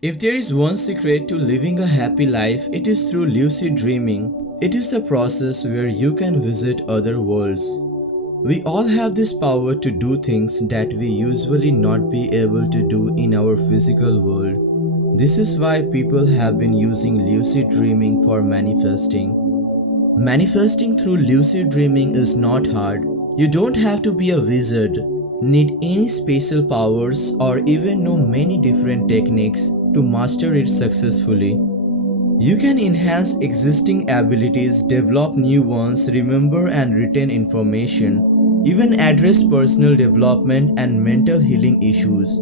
If there is one secret to living a happy life, it is through lucid dreaming. It is the process where you can visit other worlds. We all have this power to do things that we usually not be able to do in our physical world. This is why people have been using lucid dreaming for manifesting. Manifesting through lucid dreaming is not hard. You don't have to be a wizard, need any special powers, or even know many different techniques to master it successfully. You can enhance existing abilities, develop new ones, remember and retain information, even address personal development and mental healing issues.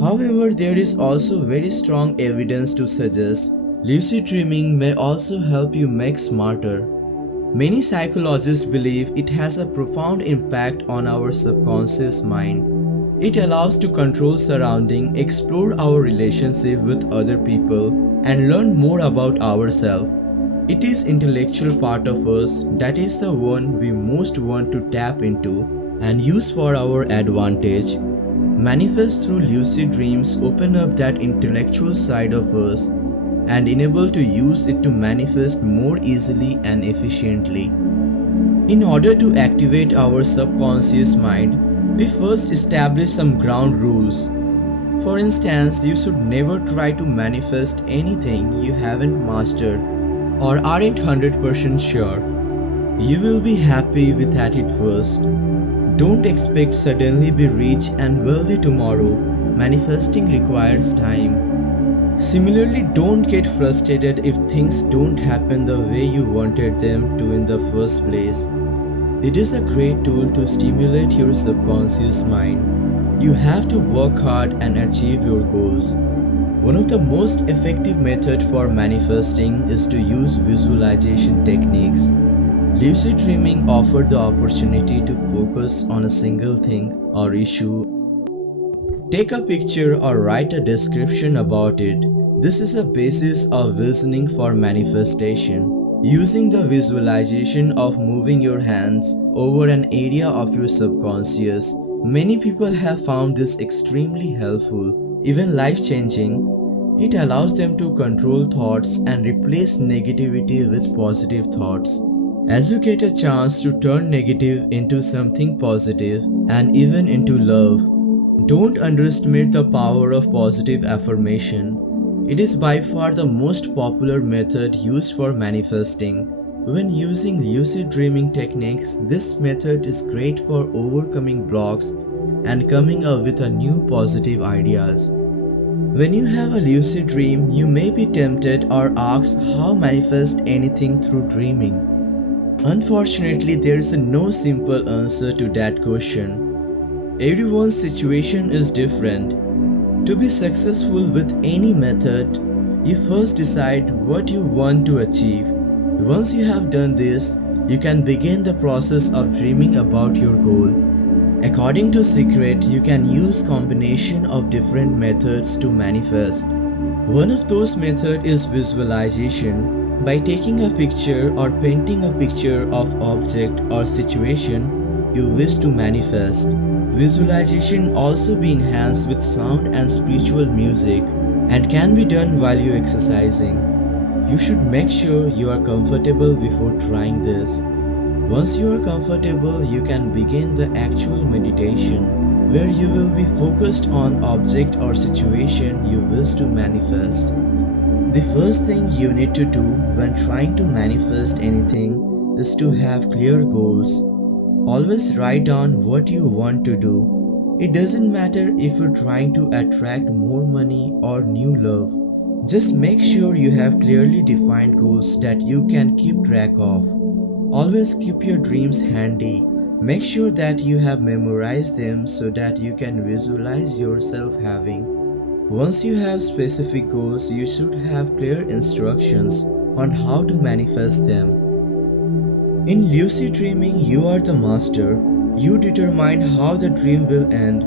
However, there is also very strong evidence to suggest lucid dreaming may also help you make smarter. Many psychologists believe it has a profound impact on our subconscious mind. It allows to control surrounding, explore our relationship with other people, and learn more about ourselves. It is intellectual part of us that is the one we most want to tap into and use for our advantage. Manifest through lucid dreams open up that intellectual side of us and enable to use it to manifest more easily and efficiently. In order to activate our subconscious mind, we first establish some ground rules. For instance, you should never try to manifest anything you haven't mastered or aren't 100% sure. You will be happy with at it first. Don't expect suddenly be rich and wealthy tomorrow. Manifesting requires time. Similarly, don't get frustrated if things don't happen the way you wanted them to in the first place. It is a great tool to stimulate your subconscious mind. You have to work hard and achieve your goals. One of the most effective methods for manifesting is to use visualization techniques. Lucid dreaming offers the opportunity to focus on a single thing or issue. Take a picture or write a description about it. This is a basis of visioning for manifestation. Using the visualization of moving your hands over an area of your subconscious, many people have found this extremely helpful, even life-changing. It allows them to control thoughts and replace negativity with positive thoughts. As you get a chance to turn negative into something positive and even into love, don't underestimate the power of positive affirmation. It is by far the most popular method used for manifesting. When using lucid dreaming techniques, this method is great for overcoming blocks and coming up with a new positive ideas. When you have a lucid dream, you may be tempted or asked how manifest anything through dreaming. Unfortunately, there is no simple answer to that question. Everyone's situation is different. To be successful with any method, you first decide what you want to achieve. Once you have done this, you can begin the process of dreaming about your goal. According to Secret, you can use combination of different methods to manifest. One of those methods is visualization. By taking a picture or painting a picture of object or situation you wish to manifest. Visualization also be enhanced with sound and spiritual music and can be done while you exercising. You should make sure you are comfortable before trying this. Once you are comfortable, you can begin the actual meditation where you will be focused on object or situation you wish to manifest. The first thing you need to do when trying to manifest anything is to have clear goals. Always write down what you want to do. It doesn't matter if you're trying to attract more money or new love. Just make sure you have clearly defined goals that you can keep track of. Always keep your dreams handy. Make sure that you have memorized them so that you can visualize yourself having. Once you have specific goals, you should have clear instructions on how to manifest them. In lucid dreaming, you are the master. You determine how the dream will end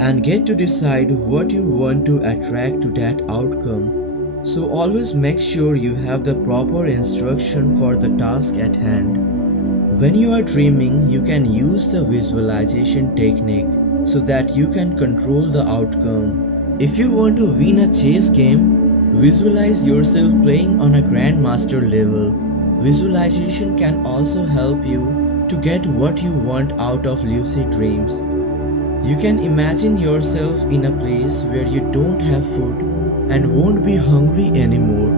and get to decide what you want to attract to that outcome. So always make sure you have the proper instruction for the task at hand. When you are dreaming, you can use the visualization technique so that you can control the outcome. If you want to win a chess game, visualize yourself playing on a grandmaster level. Visualization can also help you to get what you want out of lucid dreams. You can imagine yourself in a place where you don't have food and won't be hungry anymore.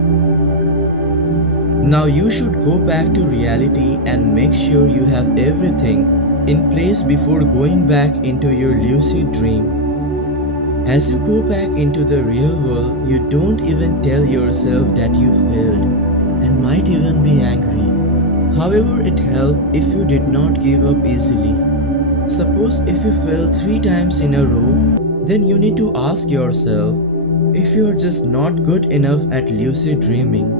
Now you should go back to reality and make sure you have everything in place before going back into your lucid dream. As you go back into the real world, you don't even tell yourself that you failed and might even be angry. However, it helps if you did not give up easily. Suppose if you fail 3 times in a row, then you need to ask yourself if you are just not good enough at lucid dreaming.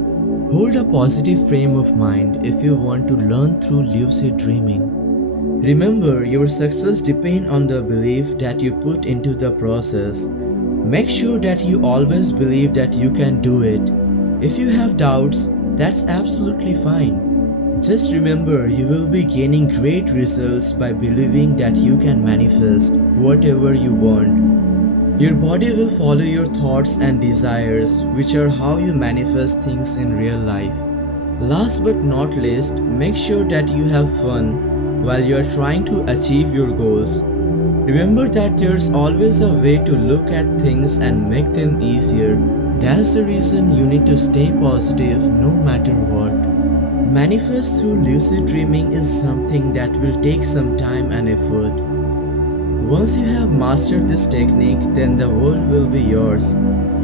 Hold a positive frame of mind if you want to learn through lucid dreaming. Remember, your success depends on the belief that you put into the process. Make sure that you always believe that you can do it. If you have doubts, that's absolutely fine. Just remember, you will be gaining great results by believing that you can manifest whatever you want. Your body will follow your thoughts and desires, which are how you manifest things in real life. Last but not least, make sure that you have fun while you are trying to achieve your goals. Remember that there's always a way to look at things and make them easier. That's the reason you need to stay positive no matter what. Manifest through lucid dreaming is something that will take some time and effort. Once you have mastered this technique, then the world will be yours,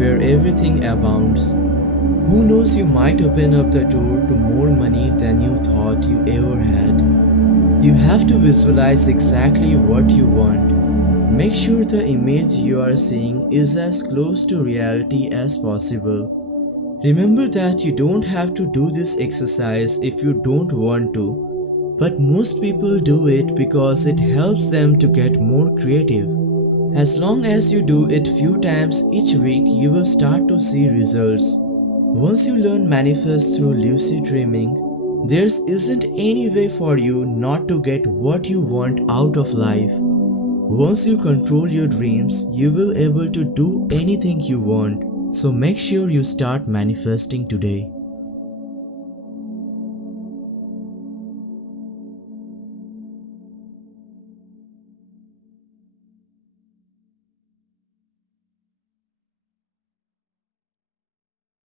where everything abounds. Who knows, you might open up the door to more money than you thought you ever had. You have to visualize exactly what you want. Make sure the image you are seeing is as close to reality as possible. Remember that you don't have to do this exercise if you don't want to, but most people do it because it helps them to get more creative. As long as you do it few times each week, you will start to see results. Once you learn manifest through lucid dreaming, there isn't any way for you not to get what you want out of life. Once you control your dreams, you will able to do anything you want. So make sure you start manifesting today.